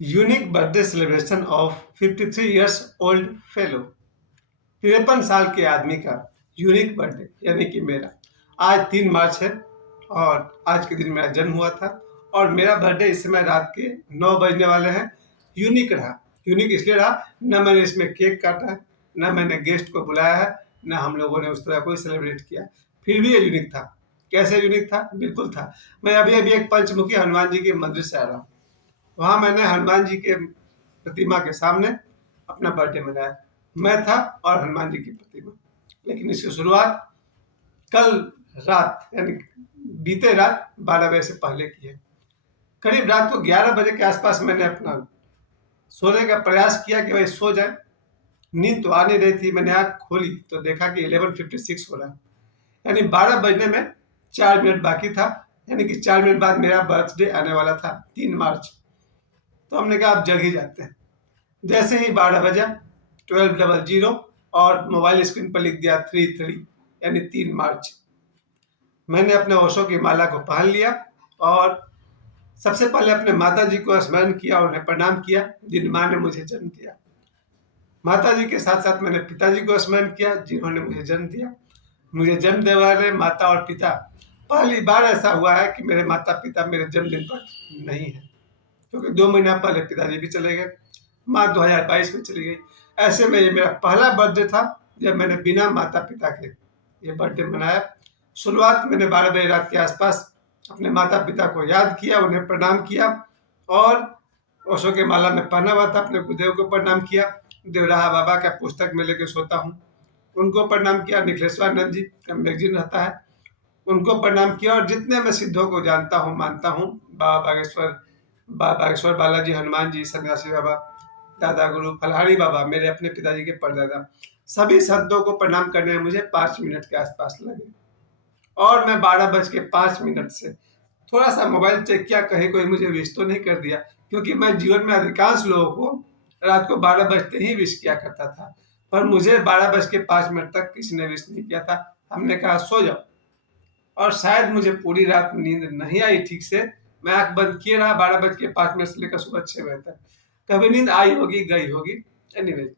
Unique birthday celebration of 53 years old fellow. 53 साल के आदमी का यूनिक बर्थडे यानी कि मेरा आज 3 मार्च है और आज के दिन मेरा जन्म हुआ था और मेरा बर्थडे इस समय रात के 9 बजने वाले हैं। यूनिक रहा। यूनिक इसलिए रहा, न मैंने इसमें केक काटा है, न मैंने गेस्ट को बुलाया है, न हम लोगों ने उस तरह कोई सेलिब्रेट किया। फिर भी ये यूनिक था। कैसे यूनिक था? बिल्कुल था। मैं अभी अभी एक पंचमुखी हनुमान जी के मंदिर से आ रहा हूँ। वहाँ मैंने हनुमान जी के प्रतिमा के सामने अपना बर्थडे मनाया। मैं था और हनुमान जी की प्रतिमा। लेकिन इसकी शुरुआत कल रात यानी बीते रात 12 बजे से पहले की है। करीब रात को 11 बजे के आसपास मैंने अपना सोने का प्रयास किया कि भाई सो जाए। नींद तो आ नहीं रही थी। मैंने आँख खोली तो देखा कि 11:56 हो रहा है, यानी 12 बजने में 4 मिनट बाकी था। यानी कि 4 मिनट बाद मेरा बर्थडे आने वाला था, 3 मार्च। तो हमने कहा आप जग ही जाते हैं। जैसे ही 12 बजा, 12:00 और मोबाइल स्क्रीन पर लिख दिया 33 यानी 3 मार्च। मैंने अपने ओशो की माला को पहन लिया और सबसे पहले अपने माता जी को स्मरण किया, उन्हें प्रणाम किया जिन माँ ने मुझे जन्म दिया। माता जी के साथ साथ मैंने पिताजी को स्मरण किया जिन्होंने मुझे जन्म दिया। मुझे जन्म देने वाले माता और पिता, पहली बार ऐसा हुआ है कि मेरे माता पिता मेरे जन्मदिन पर नहीं है, क्योंकि 2 महीना पहले पिताजी भी चले गए, माँ 2022 में चली गई। ऐसे में ये मेरा पहला बर्थडे था जब मैंने बिना माता पिता के ये बर्थडे मनाया। शुरुआत मैंने 12 बजे रात के आसपास अपने माता पिता को याद किया, उन्हें प्रणाम किया और ओशो के माला में पहना हुआ था अपने गुरुदेव को प्रणाम किया। देवराहा बाबा का पुस्तक में लेके सोता हूँ, उनको प्रणाम किया। निखिलेश्वरानंद जी का मैगजीन रहता है, उनको प्रणाम किया। और जितने मैं सिद्धों को जानता हूँ, मानता हूँ, बाबा बागेश्वर बालाजी, हनुमान जी, सन्यासी बाबा, दादा गुरु फलहारी बाबा, मेरे अपने पिताजी के परदादा, सभी संतों को प्रणाम करने में मुझे 5 मिनट के आसपास लगे। और मैं 12:05 से थोड़ा सा मोबाइल चेक किया, कहीं कोई मुझे विश तो नहीं कर दिया, क्योंकि मैं जीवन में अधिकांश लोगों को रात को 12 बजते ही विश किया करता था, पर मुझे 12:05 तक किसी ने विश नहीं किया था। हमने कहा सो जाओ, और शायद मुझे पूरी रात नींद नहीं आई ठीक से। मैं आंख बंद किए रहा 12:05 से लेकर सुबह 6 बजे तक। कभी नींद आई होगी, गई होगी। एनीवे,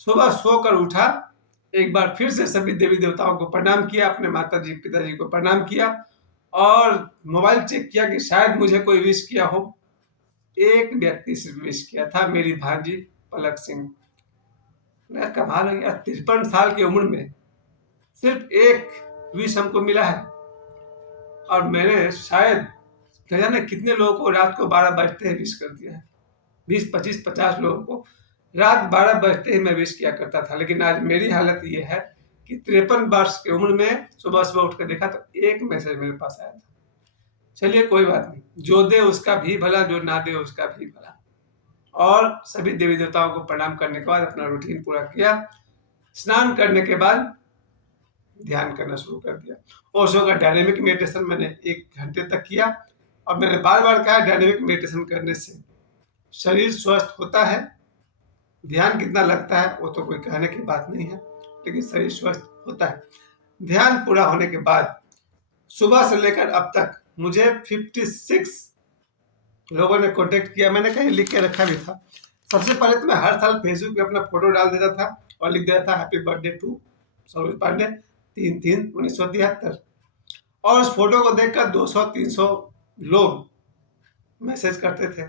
सुबह सोकर उठा, एक बार फिर से सभी देवी देवताओं को प्रणाम किया, अपने माता जी पिताजी को प्रणाम किया और मोबाइल चेक किया कि शायद मुझे कोई विश किया हो। एक व्यक्ति से विश किया था, मेरी भांजी पलक सिंह। मैं कमाल हो गया, 53 साल की उम्र में सिर्फ एक विश हमको मिला है। और मैंने शायद न जाने कितने लोगों को रात को 12 बजते ही विश कर दिया है। 20, 25, 50 लोगों को रात 12 बजते ही मैं विश किया करता था। लेकिन आज मेरी हालत ये है कि 53 वर्ष की उम्र में सुबह सुबह उठ कर देखा तो एक मैसेज मेरे पास आया था। चलिए कोई बात नहीं, जो दे उसका भी भला, जो ना दे उसका भी भला। और सभी देवी देवताओं को प्रणाम करने के बाद अपना रूटीन पूरा किया। स्नान करने के बाद ध्यान करना शुरू कर दिया। ओशो का डायनेमिक मेडिटेशन मैंने 1 घंटे तक किया। और मैंने बार बार कहा, डायनेमिक मेडिटेशन करने से शरीर स्वस्थ होता है। ध्यान कितना लगता है वो तो कोई कहने की बात नहीं है, लेकिन शरीर स्वस्थ होता है। ध्यान पूरा होने के बाद सुबह से लेकर अब तक मुझे 56 लोगों ने कांटेक्ट किया। मैंने कहीं लिख के रखा भी था। सबसे पहले तो मैं हर साल फेसबुक पे अपना फोटो डाल देता था और लिख देता था happy birthday to Saroj Pandey 3/3/1973। और उस फोटो को देखकर 200-300 लोग मैसेज करते थे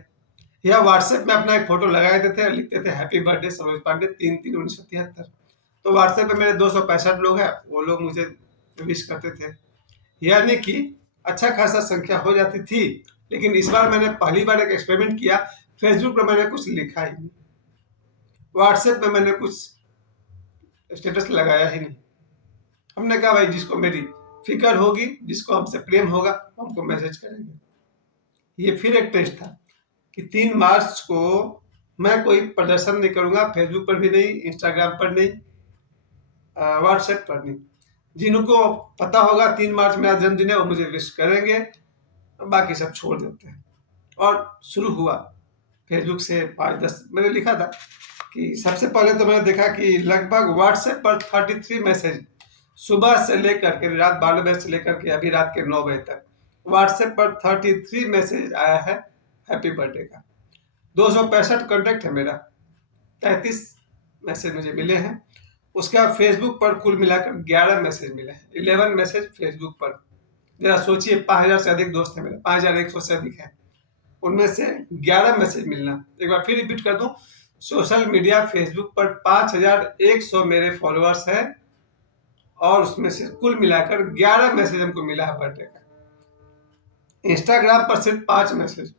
या व्हाट्सएप में अपना एक फोटो लगा देते थे और लिखते थे हैप्पी बर्थडे सरोज पांडे 3/3/1973। तो व्हाट्सएप पे मेरे 265 लोग हैं, वो लोग मुझे विश करते थे, यानी कि अच्छा खासा संख्या हो जाती थी। लेकिन इस बार मैंने पहली बार एक एक्सपेरिमेंट किया। फेसबुक पर मैंने कुछ लिखा ही नहीं, व्हाट्सएप में मैंने कुछ स्टेटस लगाया ही नहीं। हमने कहा भाई जिसको मेरी फिक्र होगी, जिसको हमसे प्रेम होगा, वो हमको मैसेज करेंगे। ये फिर एक टेस्ट था कि 3 मार्च को मैं कोई प्रदर्शन नहीं करूंगा, फेसबुक पर भी नहीं, इंस्टाग्राम पर नहीं, व्हाट्सएप पर नहीं। जिनको पता होगा 3 मार्च मेरा जन्मदिन है वो मुझे विश करेंगे, बाकी सब छोड़ देते हैं। और शुरू हुआ फेसबुक से 5-10 मैंने लिखा था कि सबसे पहले तो मैंने देखा कि लगभग व्हाट्सएप पर 33 मैसेज सुबह से लेकर के रात 12 बजे से लेकर के अभी रात के 9 बजे तक व्हाट्सएप पर 33 मैसेज आया है हैप्पी बर्थडे का। 265 कॉन्टैक्ट है मेरा, 33 मैसेज मुझे मिले हैं। उसके बाद फेसबुक पर कुल मिलाकर 11 मैसेज मिले हैं, 11 मैसेज फेसबुक पर। जरा सोचिए, 5000 से अधिक दोस्त हैं मेरे, 5100 से अधिक हैं, उनमें से 11 मैसेज मिलना। एक बार फिर रिपीट कर दूं, सोशल मीडिया फेसबुक पर 5100 मेरे फॉलोअर्स हैं और उसमें से कुल मिलाकर 11 मैसेज हमको मिला है बर्थडे का। इंस्टाग्राम पर सिर्फ 5 मैसेज।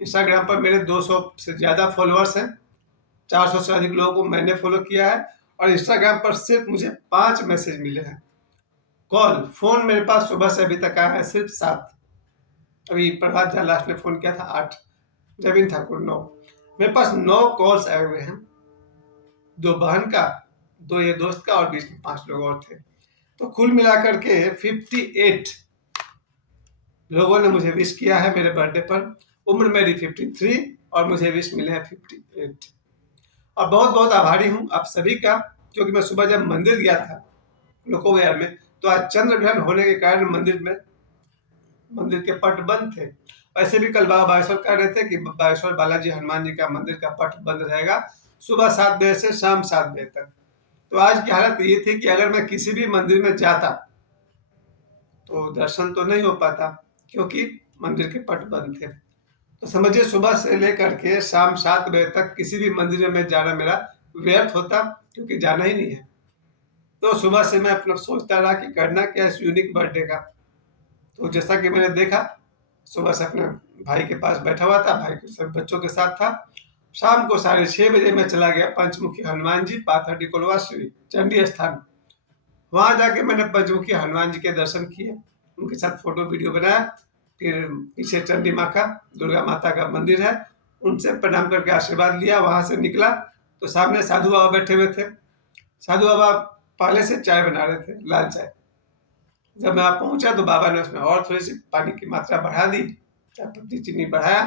इंस्टाग्राम पर मेरे 200 से ज़्यादा फॉलोअर्स हैं, 400 से अधिक लोगों को मैंने फॉलो किया है और इंस्टाग्राम पर सिर्फ मुझे 5 मैसेज मिले हैं। फ़ोन मेरे पास सुबह से अभी तक आया है सिर्फ 7। अभी प्रभात झा लास्ट ने फ़ोन किया था 8, जबिन ठाकुर 9। मेरे पास 9 कॉल्स आए हुए हैं, 2 बहन का, 2 ये दोस्त का और बीच में 5 लोग और थे। तो कुल मिलाकर के 58 लोगों ने मुझे विश किया है मेरे बर्थडे पर। उम्र मेरी 53 और मुझे विश मिले हैं 58। और बहुत बहुत आभारी हूँ आप सभी का, क्योंकि मैं सुबह जब मंदिर गया था लोको विहार में, तो आज चंद्र ग्रहण होने के कारण मंदिर के पट बंद थे। वैसे भी कल बाबा बागेश्वर कह रहे थे कि बागेश्वर बालाजी हनुमान जी का मंदिर का पट बंद रहेगा सुबह 7 बजे से शाम 7 बजे तक। तो आज की हालत ये थी कि अगर मैं किसी भी मंदिर में जाता तो दर्शन तो नहीं हो पाता, क्योंकि मंदिर के पट बंद थे। तो समझिए, सुबह से लेकर के शाम 7 बजे तक किसी भी मंदिर में जाना मेरा व्यर्थ होता, क्योंकि जाना ही नहीं है। तो सुबह से मैं अपना सोचता रहा कि करना क्या इस यूनिक बर्थडे का। तो जैसा कि मैंने देखा, सुबह से अपने भाई के पास बैठा हुआ था, भाई के सब बच्चों के साथ था। शाम को 6:30 बजे मैं चला गया पंचमुखी हनुमान जी, पाथर कोलवा श्री चंडी स्थान। वहां जाके मैंने पंचमुखी हनुमान जी के दर्शन किए, उनके साथ फोटो वीडियो बनाया। फिर पीछे चंडी माँ का, दुर्गा माता का मंदिर है, उनसे प्रणाम करके आशीर्वाद लिया। वहां से निकला तो सामने साधु बाबा बैठे हुए थे। साधु बाबा पहले से चाय बना रहे थे, लाल चाय। जब मैं वहाँ पहुंचा तो बाबा ने उसमें और थोड़ी सी पानी की मात्रा बढ़ा दी, चाय पत्ती चीनी बढ़ाया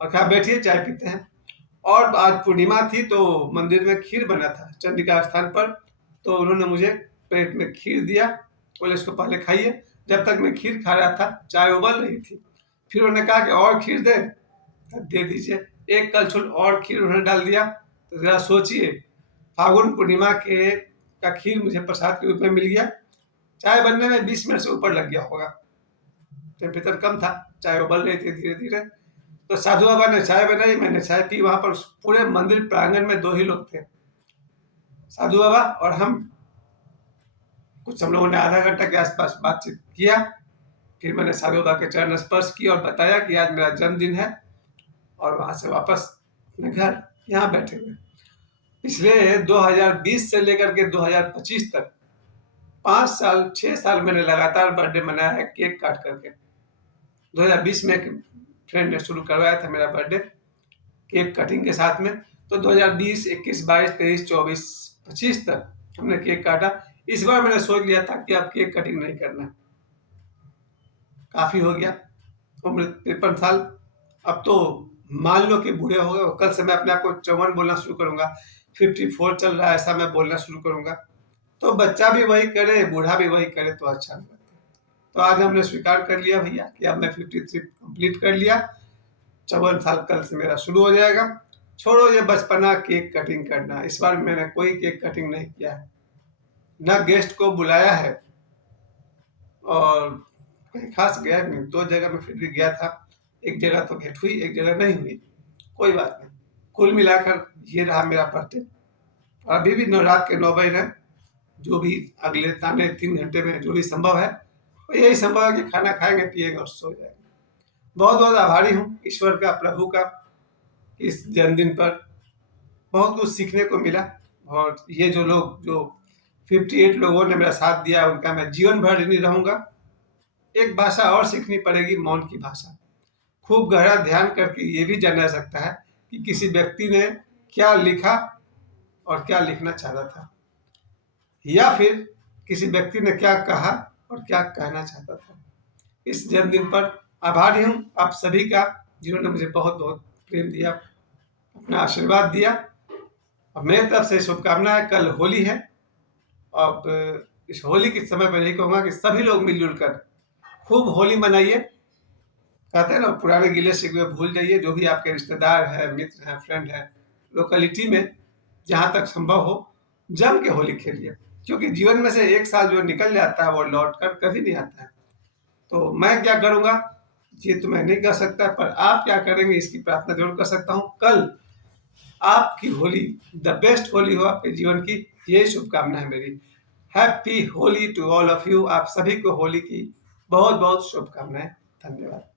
और कहा बैठिए चाय पीते हैं। और आज पूर्णिमा थी तो मंदिर में खीर बना था चंडिका स्थान पर, तो उन्होंने मुझे प्लेट में खीर दिया, बोले इसको पहले खाइए। जब तक मैं खीर खा रहा था चाय उबल रही थी, फिर उन्होंने कहा कि और खीर दे दीजिए। एक कलछुल और खीर उन्होंने डाल दिया। तो जरा सोचिए, फागुन पूर्णिमा के का खीर मुझे प्रसाद के रूप में मिल गया। चाय बनने में 20 मिनट से ऊपर लग गया होगा, टेम्परेचर कम था, चाय उबल रही थी धीरे धीरे। तो साधु बाबा ने चाय बनाई, मैंने चाय पी। वहां पर पूरे मंदिर प्रांगण में 2 ही लोग थे, साधु बाबा और हम। कुछ हम लोगों ने आधा घंटा के आसपास बातचीत किया। फिर मैंने साधु बाबा के चरण स्पर्श किया और बताया कि आज मेरा जन्मदिन है, और वहां से वापस अपने घर यहाँ बैठे हुए। पिछले 2020 से लेकर के 2025 तक 5 साल 6 साल मैंने लगातार बर्थडे मनाया है केक काट करके। 2020 में एक फ्रेंड ने शुरू करवाया था मेरा बर्थडे केक कटिंग के साथ में। तो 2020, 21, 22, 23, 24, 25 तक हमने केक काटा। इस बार मैंने सोच लिया था कि अब केक कटिंग नहीं करना, काफी हो गया, उम्र 53 साल। अब तो मान लो कि बूढ़े हो गए। कल से मैं अपने आप को 54 बोलना शुरू करूंगा, 54 चल रहा है ऐसा मैं बोलना शुरू करूंगा। तो बच्चा भी वही करे, बूढ़ा भी वही करे तो अच्छा नहीं लगता। तो आज हमने स्वीकार कर लिया भैया कि अब मैं 53 कंप्लीट कर लिया, 54 साल कल से मेरा शुरू हो जाएगा। छोड़ो ये बचपना केक कटिंग करना, इस बार मैंने कोई केक कटिंग नहीं किया है, न गेस्ट को बुलाया है, और कहीं खास गया नहीं। 2 जगह में फिर भी गया था, एक जगह तो भेंट हुई, एक जगह नहीं हुई। कोई बात नहीं, कुल मिलाकर ये रहा मेरा बर्थडे। अभी भी रात के 9 बज रहे हैं। जो भी अगले आने 3 घंटे में जो भी संभव है, तो यही संभव है कि खाना खाएंगे, पिएंगे और सो जाएंगे। बहुत बहुत आभारी हूँ ईश्वर का, प्रभु का। इस जन्मदिन पर बहुत कुछ सीखने को मिला, और ये जो 58 लोगों ने मेरा साथ दिया, उनका मैं जीवन भर ऋणी रहूंगा। एक भाषा और सीखनी पड़ेगी, मौन की भाषा। खूब गहरा ध्यान करके ये भी जाना जा सकता है कि किसी व्यक्ति ने क्या लिखा और क्या लिखना चाहता था, या फिर किसी व्यक्ति ने क्या कहा और क्या कहना चाहता था। इस जन्मदिन पर आभारी हूँ आप सभी का, जिन्होंने मुझे बहुत बहुत प्रेम दिया, अपना आशीर्वाद दिया। और मेरी तरफ से शुभकामनाएं। कल होली है, अब इस होली के समय पर यही कहूँगा कि सभी लोग मिलजुल कर खूब होली मनाइए। कहते हैं ना, पुराने गिले शिकवे भूल जाइए। जो भी आपके रिश्तेदार है, मित्र हैं, फ्रेंड है, लोकेलिटी में जहाँ तक संभव हो जम के होली खेलिए, क्योंकि जीवन में से एक साल जो निकल जाता है वो लौट कर कभी नहीं आता है। तो मैं क्या करूँगा, ये तो मैं नहीं कर सकता, पर आप क्या करेंगे इसकी प्रार्थना जरूर कर सकता हूँ। कल आपकी होली द बेस्ट होली हो आपके जीवन की, यही शुभकामना है मेरी। Happy Holi to all of you. आप सभी को होली की बहुत बहुत शुभकामनाएं। धन्यवाद।